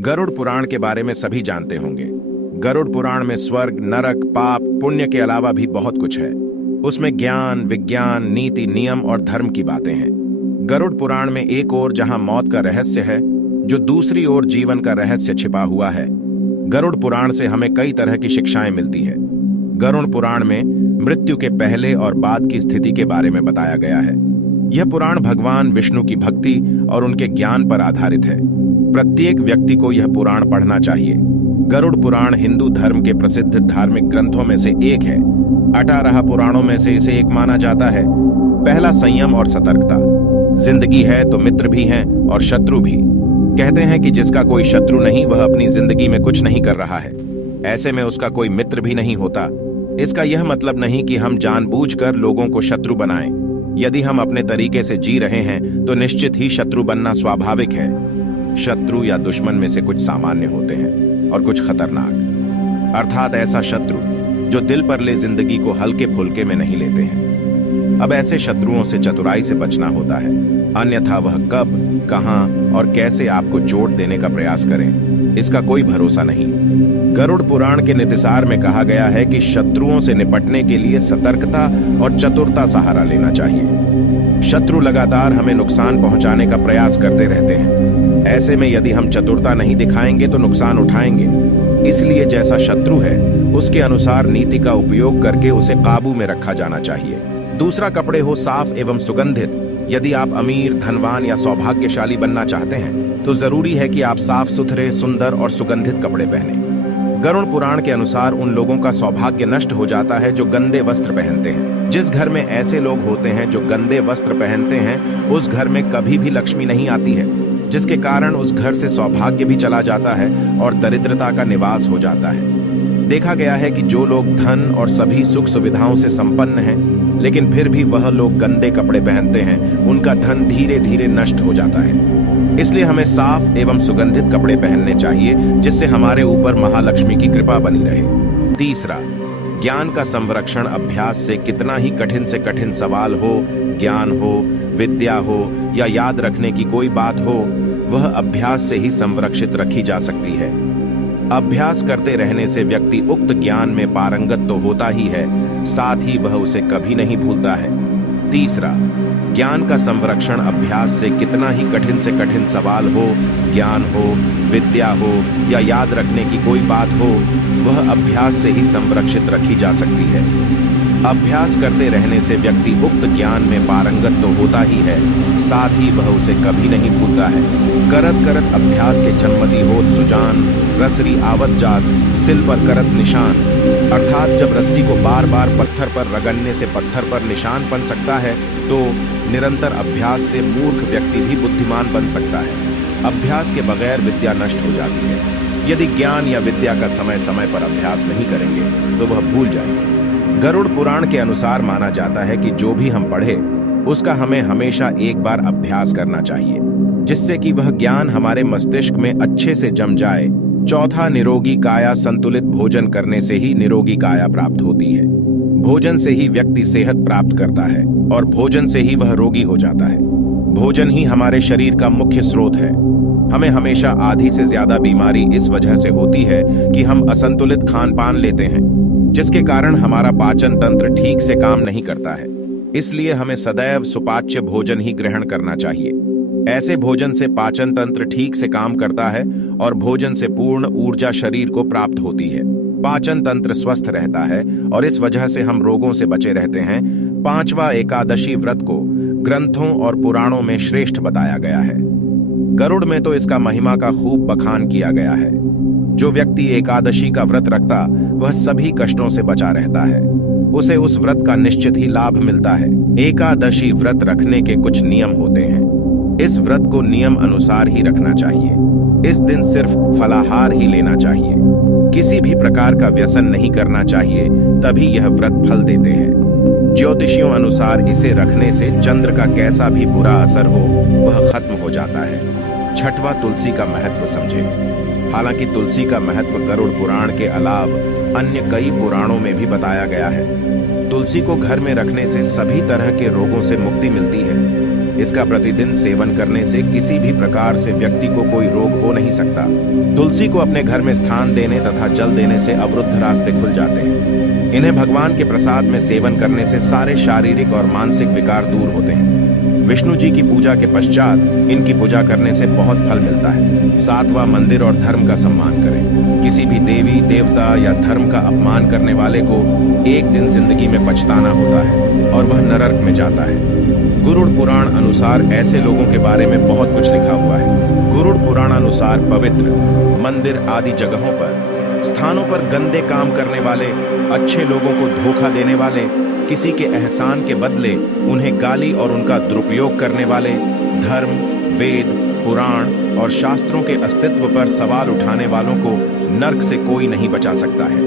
गरुड़ पुराण के बारे में सभी जानते होंगे। गरुड़ पुराण में स्वर्ग, नरक, पाप, पुण्य के अलावा भी बहुत कुछ है। उसमें ज्ञान, विज्ञान, नीति, नियम और धर्म की बातें हैं। गरुड़ पुराण में एक ओर जहां मौत का रहस्य है, जो दूसरी ओर जीवन का रहस्य छिपा हुआ है। गरुड़ पुराण से हमें कई तरह की शिक्षाएं मिलती है। गरुड़ पुराण में मृत्यु के पहले और बाद की स्थिति के बारे में बताया गया है। यह पुराण भगवान विष्णु की भक्ति और उनके ज्ञान पर आधारित है। प्रत्येक व्यक्ति को यह पुराण पढ़ना चाहिए। गरुड़ पुराण हिंदू धर्म के प्रसिद्ध धार्मिक ग्रंथों में से एक है। 18 पुराणों में से इसे एक माना जाता है। पहला, संयम और सतर्कता। जिंदगी है तो मित्र भी हैं और शत्रु भी। कहते हैं कि जिसका कोई शत्रु नहीं, वह अपनी जिंदगी में कुछ नहीं कर रहा है। ऐसे में उसका कोई मित्र भी नहीं होता। इसका यह मतलब नहीं कि हम जानबूझकर लोगों को शत्रु बनाएं। यदि हम अपने तरीके से जी रहे हैं तो निश्चित ही शत्रु बनना स्वाभाविक है। शत्रु या दुश्मन में से कुछ सामान्य होते हैं और कुछ खतरनाक, अर्थात ऐसा शत्रु जो दिल पर ले जिंदगी को हल्के फुल्के में नहीं लेते हैं। अब ऐसे शत्रुओं से चतुराई से बचना होता है, अन्यथा वह कब, कहां और कैसे आपको चोट देने का प्रयास करें, इसका कोई भरोसा नहीं। गरुड़ पुराण के नितिसार में कहा गया है कि शत्रुओं से निपटने के लिए सतर्कता और चतुरता सहारा लेना चाहिए। शत्रु लगातार हमें नुकसान पहुंचाने का प्रयास करते रहते हैं। ऐसे में यदि हम चतुरता नहीं दिखाएंगे तो नुकसान उठाएंगे। इसलिए जैसा शत्रु है, उसके अनुसार नीति का उपयोग करके उसे काबू में रखा जाना चाहिए। दूसरा, कपड़े हो साफ एवं सुगंधित। यदि आप अमीर, धनवान या सौभाग्यशाली बनना चाहते हैं तो जरूरी है कि आप साफ सुथरे, सुंदर और सुगंधित कपड़े पहने। गरुड़ पुराण के अनुसार उन लोगों का सौभाग्य नष्ट हो जाता है जो गंदे वस्त्र पहनते हैं। जिस घर में ऐसे लोग होते हैं जो गंदे वस्त्र पहनते हैं, उस घर में कभी भी लक्ष्मी नहीं आती है, जिसके कारण उस घर से सौभाग्य भी चला जाता है और दरिद्रता का निवास हो जाता है। देखा गया है कि जो लोग धन और सभी सुख सुविधाओं से संपन्न हैं, लेकिन फिर भी वह लोग गंदे कपड़े पहनते हैं, उनका धन धीरे धीरे नष्ट हो जाता है। इसलिए हमें साफ एवं सुगंधित कपड़े पहनने चाहिए, जिससे हमारे ऊपर महालक्ष्मी की कृपा बनी रहे। तीसरा, ज्ञान का संरक्षण। अभ्यास से कितना ही कठिन से कठिन सवाल हो, ज्ञान हो, विद्या हो या याद रखने की कोई बात हो, वह अभ्यास से ही संरक्षित रखी जा सकती है। अभ्यास करते रहने से व्यक्ति उक्त ज्ञान में पारंगत तो होता ही है, साथ ही वह उसे कभी नहीं भूलता है। तीसरा, ज्ञान का संरक्षण। अभ्यास से कितना ही कठिन से कठिन सवाल हो, ज्ञान हो, विद्या हो या याद रखने की कोई बात हो, वह अभ्यास से ही संरक्षित रखी जा सकती है। अभ्यास करते रहने से व्यक्ति उक्त ज्ञान में पारंगत तो होता ही है, साथ ही वह उसे कभी नहीं भूलता है। करत करत अभ्यास के जन्मति होत सुजान, रसरी आवत जात, सिल पर करत निशान। अर्थात जब रस्सी को बार बार पत्थर पर रगड़ने से पत्थर पर निशान बन सकता है, तो निरंतर अभ्यास से मूर्ख व्यक्ति भी बुद्धिमान बन सकता है। अभ्यास के बगैर विद्या नष्ट हो जाती है। यदि ज्ञान या विद्या का समय समय पर अभ्यास नहीं करेंगे तो वह भूल जाएंगे। गरुड़ पुराण के अनुसार माना जाता है कि जो भी हम पढ़े, उसका हमें हमेशा एक बार अभ्यास करना चाहिए, जिससे कि वह ज्ञान हमारे मस्तिष्क में अच्छे से जम जाए। चौथा, निरोगी काया। संतुलित भोजन करने से ही निरोगी काया प्राप्त होती है। भोजन से ही व्यक्ति सेहत प्राप्त करता है और भोजन से ही वह रोगी हो जाता है। भोजन ही हमारे शरीर का मुख्य स्रोत है। हमें हमेशा आधी से ज्यादा बीमारी इस वजह से होती है कि हम असंतुलित खान पान लेते हैं, जिसके कारण हमारा पाचन तंत्र ठीक से काम नहीं करता है। इसलिए हमें सदैव सुपाच्य भोजन ही ग्रहण करना चाहिए। ऐसे भोजन से पाचन तंत्र ठीक से काम करता है और भोजन से पूर्ण ऊर्जा शरीर को प्राप्त होती है। पाचन तंत्र स्वस्थ रहता है और इस वजह से हम रोगों से बचे रहते हैं। पांचवा, एकादशी व्रत को ग्रंथों और पुराणों में श्रेष्ठ बताया गया है। गरुड़ में तो इसका महिमा का खूब बखान किया गया है। जो व्यक्ति एकादशी का व्रत रखता, वह सभी कष्टों से बचा रहता है। उसे उस व्रत का निश्चित ही लाभ मिलता है। एकादशी व्रत रखने के कुछ नियम होते हैं। इस व्रत को नियम अनुसार ही रखना चाहिए। इस दिन सिर्फ फलाहार ही लेना चाहिए। किसी भी प्रकार का व्यसन नहीं करना चाहिए, तभी यह व्रत फल देते हैं। ज्योतिषियों अनुसार इसे रखने से चंद्र का कैसा भी बुरा असर हो, वह खत्म हो जाता है। छठवां, तुलसी का महत्व समझे। हालांकि तुलसी का महत्व गरुड़ पुराण के अलावा अन्य कई पुराणों में भी बताया गया है। तुलसी को घर में रखने से सभी तरह के रोगों से मुक्ति मिलती है। इसका प्रतिदिन सेवन करने से किसी भी प्रकार से व्यक्ति को कोई रोग हो नहीं सकता। तुलसी को अपने घर में स्थान देने तथा जल देने से अवरुद्ध रास्ते खुल जाते हैं। इन्हें भगवान के प्रसाद में सेवन करने से सारे शारीरिक और मानसिक विकार दूर होते हैं। विष्णु जी की पूजा के पश्चात इनकी पूजा करने से बहुत फल मिलता है। 7वां, मंदिर और धर्म का सम्मान करें। किसी भी देवी देवता या धर्म का अपमान करने वाले को एक दिन जिंदगी में पछताना होता है और वह नरक में जाता है। गरुड़ पुराण अनुसार ऐसे लोगों के बारे में बहुत कुछ लिखा हुआ है। गरुड़ पुराण अनुसार पवित्र मंदिर आदि जगहों पर, स्थानों पर गंदे काम करने वाले, अच्छे लोगों को धोखा देने वाले, किसी के एहसान के बदले उन्हें गाली और उनका दुरुपयोग करने वाले, धर्म, वेद, पुराण और शास्त्रों के अस्तित्व पर सवाल उठाने वालों को नर्क से कोई नहीं बचा सकता है।